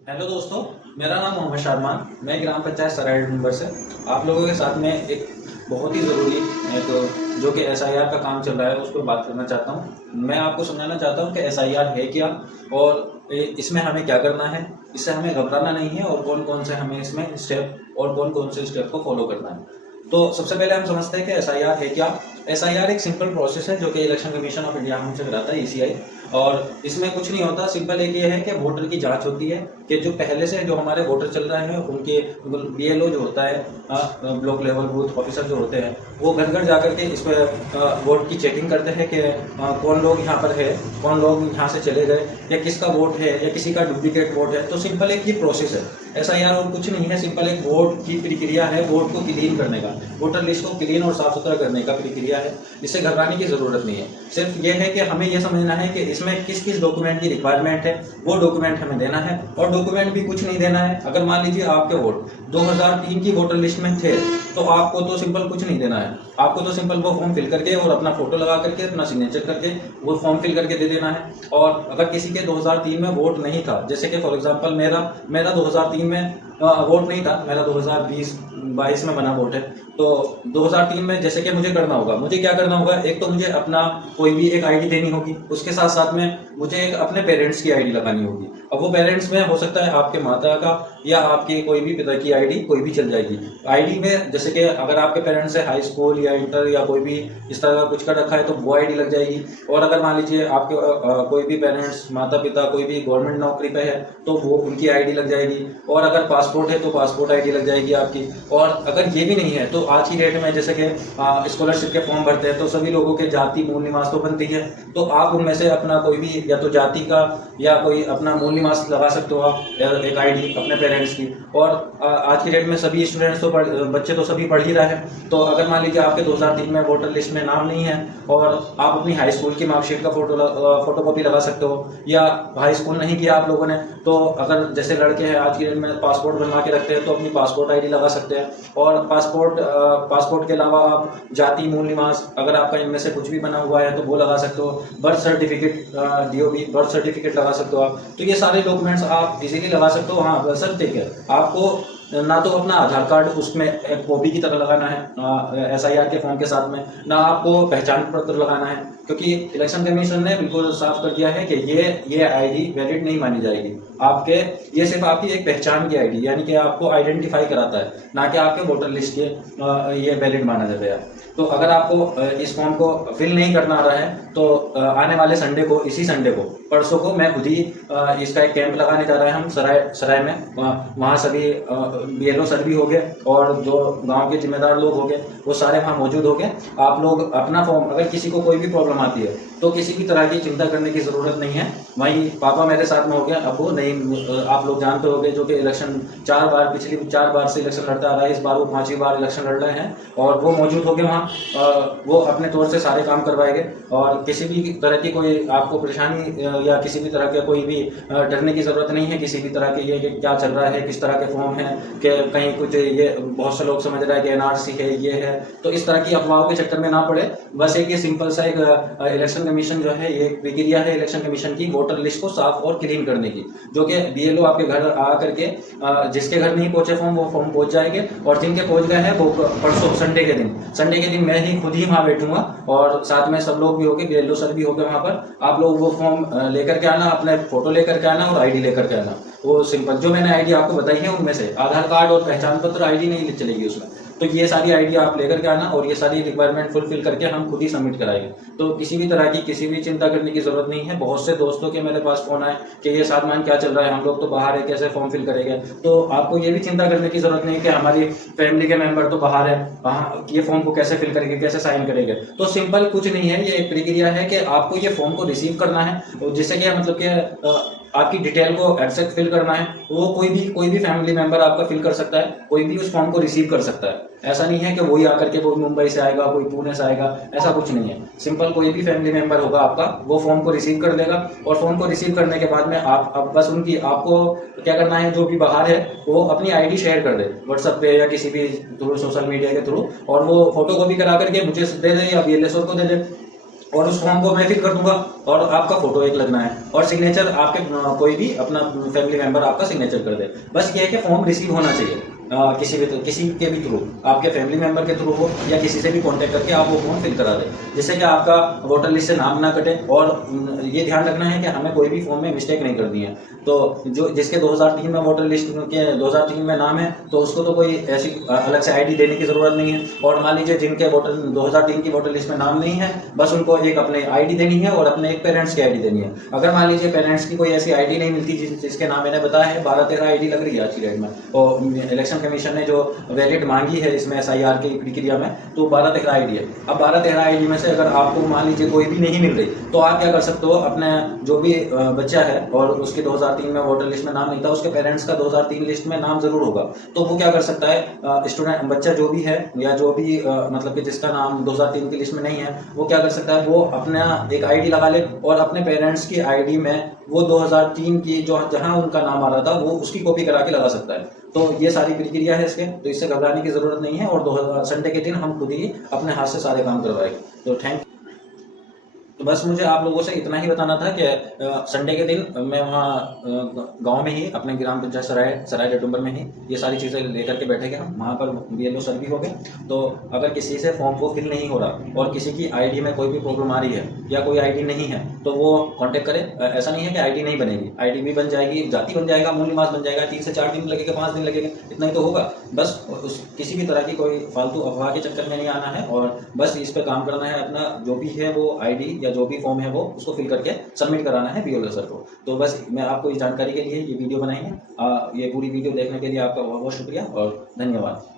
Hello दोस्तों, मेरा नाम मोहम्मद शादमान। मैं ग्राम पंचायत सराय नंबर से आप लोगों के साथ में एक बहुत ही ज़रूरी एक जो कि एसआईआर का काम चल रहा है उस पर बात करना चाहता हूँ। मैं आपको समझाना चाहता हूँ कि एसआईआर है क्या और इसमें हमें क्या करना है। इससे हमें घबराना नहीं है और कौन कौन से हमें इसमें स्टेप और कौन कौन से स्टेप को फॉलो करना है। तो सबसे पहले हम समझते हैं कि एसआईआर है क्या। एसआईआर एक सिंपल प्रोसेस है जो कि इलेक्शन कमीशन ऑफ इंडिया हमसे कराता है, ईसीआई। और इसमें कुछ नहीं होता, सिंपल एक ये है कि वोटर की जांच होती है कि जो पहले से जो हमारे वोटर चल रहे हैं उनके बीएलओ जो होता है, ब्लॉक लेवल बूथ ऑफिसर जो होते हैं, वो घर घर जाकर के इस पर वोट की चेकिंग करते हैं कि कौन लोग यहाँ पर है, कौन लोग यहाँ से चले गए, या किसका वोट है या किसी का डुप्लीकेट वोट है। तो सिंपल एक ही प्रोसेस है एसआईआर, और कुछ नहीं है। सिंपल एक वोट की प्रक्रिया है, वोट को क्लीन करने का, वोटर लिस्ट को क्लीन और साफ सुथरा करने का प्रक्रिया है। इससे घबराने की ज़रूरत नहीं है। सिर्फ ये है कि हमें यह समझना है कि इसमें किस किस डॉक्यूमेंट की रिक्वायरमेंट है, वो डॉक्यूमेंट हमें देना है। और डॉक्यूमेंट भी कुछ नहीं देना है। अगर मान लीजिए आपके वोट 2003 की वोटर लिस्ट में थे तो आपको तो सिंपल कुछ नहीं देना है। आपको तो सिंपल वो फॉर्म फिल करके और अपना फोटो लगा करके अपना सिग्नेचर करके वो फॉर्म फिल करके दे देना है। और अगर किसी के 2003 में वोट नहीं था, जैसे कि फॉर एग्जांपल मेरा 2003 में वोट नहीं था, मेरा 2020-22 में बना वोट है। तो 2003 में जैसे कि मुझे करना होगा, मुझे क्या करना होगा, एक तो मुझे अपना कोई भी एक आईडी देनी होगी, उसके साथ साथ में मुझे एक अपने पेरेंट्स की आईडी लगानी होगी। अब वो पेरेंट्स में हो सकता है आपके माता का या आपके कोई भी पिता की आईडी, कोई भी चल जाएगी। आईडी में जैसे कि अगर आपके पेरेंट्स से हाई स्कूल या इंटर या कोई भी इस तरह का कुछ कर रखा है तो वो आईडी लग जाएगी। और अगर मान लीजिए आपके कोई भी पेरेंट्स माता पिता कोई भी गवर्नमेंट नौकरी पे है तो वो उनकी आईडी लग जाएगी। और अगर पासपोर्ट है तो पासपोर्ट आईडी लग जाएगी आपकी। और अगर ये भी नहीं है तो आज की डेट में जैसे कि स्कॉलरशिप के फॉर्म भरते हैं तो सभी लोगों के जाति मूल निवास तो बनती है, तो आप उनमें से अपना कोई भी या तो जाति का या कोई अपना मूल निवास लगा सकते हो आप, एक आईडी अपने पेरेंट्स की। और आज की डेट में सभी स्टूडेंट्स तो बच्चे तो सभी पढ़ ही रहे हैं। तो अगर मान लीजिए आपके 2003 में वोटर लिस्ट में नाम नहीं है और आप अपनी हाई स्कूल की मार्कशीट का फोटो कॉपी लगा सकते हो, या हाई स्कूल नहीं किया आप लोगों ने तो अगर जैसे लड़के हैं आज की डेट में पासपोर्ट बनवा के रखते हैं तो अपनी पासपोर्ट आईडी लगा सकते हैं। और पासपोर्ट के अलावा आप जाति मूल निवास अगर आपका इनमें से कुछ भी बना हुआ है तो वो लगा सकते हो। Birth certificate, DOB birth certificate लगा सकते हो आप। तो ये सारे डॉक्यूमेंट्स आप इजीली लगा सकते हो। हाँ, बशर्ते है आपको ना तो अपना आधार कार्ड उसमें एक कॉपी की तरह लगाना है एसआईआर के फॉर्म के साथ में, ना आपको पहचान पत्र लगाना है, क्योंकि इलेक्शन कमीशन ने बिल्कुल साफ कर दिया है कि ये आईडी वैलिड नहीं मानी जाएगी। आपके ये सिर्फ आपकी एक पहचान की आईडी, यानी कि आपको आइडेंटिफाई कराता है, ना कि आपके वोटर लिस्ट के ये वैलिड माना जाता है। तो अगर आपको इस फॉर्म को फिल नहीं करना आ रहा है तो आने वाले संडे को, इसी संडे को, परसों को मैं खुद ही इसका एक कैंप लगाने जा रहे हैं हम सराय में। वहाँ सभी बीएलओ सर भी हो गए और जो गांव के जिम्मेदार लोग हो गए वो सारे वहाँ मौजूद हो गए। आप लोग अपना फॉर्म, अगर किसी को कोई भी प्रॉब्लम आती है तो किसी भी तरह की चिंता करने की ज़रूरत नहीं है। वहीं पापा मेरे साथ में हो गया, अब वो नहीं, आप लोग जानते हो गए, जो कि इलेक्शन पिछली 4 बार से इलेक्शन लड़ता आ रहा है, इस बार वो 5वीं बार इलेक्शन लड़ रहे हैं और वो मौजूद हो गए वहाँ। वो अपने तौर से सारे काम करवाएंगे और किसी भी तरह की कोई आपको परेशानी या किसी भी तरह के कोई भी डरने की ज़रूरत नहीं है किसी भी तरह के। ये कि क्या चल रहा है, किस तरह के फॉर्म है, कि कहीं कुछ ये बहुत से लोग समझ रहा है कि एनआरसी है, ये है, तो इस तरह की अफवाहों के चक्कर में ना पड़े। बस एक ये सिंपल सा एक इलेक्शन कमीशन जो है, ये प्रक्रिया है इलेक्शन कमीशन की वोटर लिस्ट को साफ और क्लीन करने की, जो कि बीएलओ आपके घर आ करके, जिसके घर नहीं पहुंचे फॉर्म वो फॉर्म पहुंच जाएंगे, और जिनके पहुंच गए हैं वो परसों संडे के दिन मैं ही खुद ही वहाँ बैठूंगा और साथ में सब लोग भी होंगे, बीएलओ सर भी होंगे वहाँ पर। आप लोग वो फॉर्म लेकर के आना, अपने फोटो लेकर के आना और आईडी लेकर के आना। वो सिंपल जो मैंने आईडी आपको बताई है उनमें से आधार कार्ड और पहचान पत्र, आईडी नहीं चलेगी उसमें। तो ये सारी आईडी आप लेकर के आना और ये सारी रिक्वायरमेंट फुलफिल करके हम खुद ही सबमिट कराएंगे। तो किसी भी तरह की किसी भी चिंता करने की जरूरत नहीं है। बहुत से दोस्तों के मेरे पास फोन आए कि ये सादमान क्या चल रहा है, हम लोग तो बाहर है, कैसे फॉर्म फिल करेंगे। तो आपको ये भी चिंता करने की जरूरत नहीं है कि हमारी फैमिली के मेंबर तो बाहर है, वहाँ ये फॉर्म को कैसे फिल करेंगे, कैसे साइन करेंगे। तो सिंपल कुछ नहीं है, ये एक प्रक्रिया है कि आपको ये फॉर्म को रिसीव करना है, जिससे कि मतलब कि आपकी डिटेल को एग्जैक्ट फिल करना है। वो कोई भी फैमिली मेंबर आपका फिल कर सकता है, कोई भी उस फॉर्म को रिसीव कर सकता है। ऐसा नहीं है कि वही आकर के कोई मुंबई से आएगा, कोई पुणे से आएगा, ऐसा कुछ नहीं है। सिंपल कोई भी फैमिली मेंबर होगा आपका, वो फॉर्म को रिसीव कर लेगा और फॉर्म को रिसीव करने के बाद में आप बस आपको क्या करना है, जो भी बाहर है वो अपनी आईडी शेयर कर दे व्हाट्सएप पे या किसी भी थ्रू, सोशल मीडिया के थ्रू, और वो फोटो कॉपी करा करके मुझे दे दे या बीएलएसओ को दे दे। और उस फॉर्म को मैं फिल कर दूंगा और आपका फोटो एक लगना है और सिग्नेचर आपके कोई भी अपना फैमिली मेंबर आपका सिग्नेचर कर दे। बस ये है कि फॉर्म रिसीव होना चाहिए किसी के भी थ्रू, आपके फैमिली मेंबर के थ्रू हो या किसी से भी कांटेक्ट करके आप वो फॉर्म फिल करा दें, जिससे कि आपका वोटर लिस्ट से नाम ना कटे। और ये ध्यान रखना है कि हमें कोई भी फॉर्म में मिस्टेक नहीं करनी है। तो जो जिसके 2003 में वोटर लिस्ट के 2003 में नाम है तो उसको तो कोई ऐसी अलग से आईडी देने की ज़रूरत नहीं है। और मान लीजिए जिनके वोटर 2003 की वोटर लिस्ट में नाम नहीं है, बस उनको एक अपने आईडी देनी है और अपने एक पेरेंट्स की आईडी देनी है। अगर मान लीजिए पेरेंट्स की कोई ऐसी आईडी नहीं मिलती जिसके नाम मैंने बताया है, 12-13 आईडी लग रही है आज की डेट में, और इलेक्शन कमीशन ने जो वैलिड मांगी है इसमें एसआईआर की प्रक्रिया में, तो 12-13 आईडी है। अब 12-13 आईडी में से अगर आपको मान लीजिए कोई भी नहीं मिल रही, तो आप क्या कर सकते हो, अपने जो भी बच्चा है और उसके 2003 में वोटर लिस्ट में नाम नहीं था, उसके पेरेंट्स का 2003 लिस्ट में नाम जरूर होगा, तो वो क्या कर सकता है, स्टूडेंट बच्चा जो भी है या जो भी मतलब कि जिसका नाम 2003 की लिस्ट में नहीं है, वो क्या कर सकता है, वो अपना एक आईडी लगा ले और अपने पेरेंट्स की आईडी में वो 2003 की जो जहां उनका नाम आ रहा था वो उसकी कॉपी करा के लगा सकता है। तो ये सारी प्रक्रिया है इसके, तो इससे घबराने की जरूरत नहीं है। और संडे के दिन हम खुद ही अपने हाथ से सारे काम करवाएंगे। तो थैंक। तो बस मुझे आप लोगों से इतना ही बताना था कि संडे के दिन मैं वहाँ गांव में ही अपने ग्राम पंचायत सराय डटुम्बर में ही ये सारी चीज़ें लेकर के बैठे गए हम। वहाँ पर BLO सर भी हो गए। तो अगर किसी से फॉर्म को फिल नहीं हो रहा और किसी की आईडी में कोई भी प्रॉब्लम आ रही है या कोई आईडी नहीं है तो वो कांटेक्ट करे। ऐसा नहीं है कि आईडी नहीं बनेगी, आईडी भी बन जाएगी, जाति बन जाएगा, मूल निवास बन जाएगा। 3 से 4 दिन लगेगा, 5 दिन लगेगा, इतना ही तो होगा। बस किसी भी तरह की कोई फालतू अफवाह के चक्कर में नहीं आना है और बस इस पर काम करना है। अपना जो भी है वो आईडी या जो भी फॉर्म है वो उसको फिल करके सबमिट कराना है BLO सर को। तो बस मैं आपको इस जानकारी के लिए ये वीडियो बनाई है। ये पूरी वीडियो देखने के लिए आपका बहुत बहुत शुक्रिया और धन्यवाद।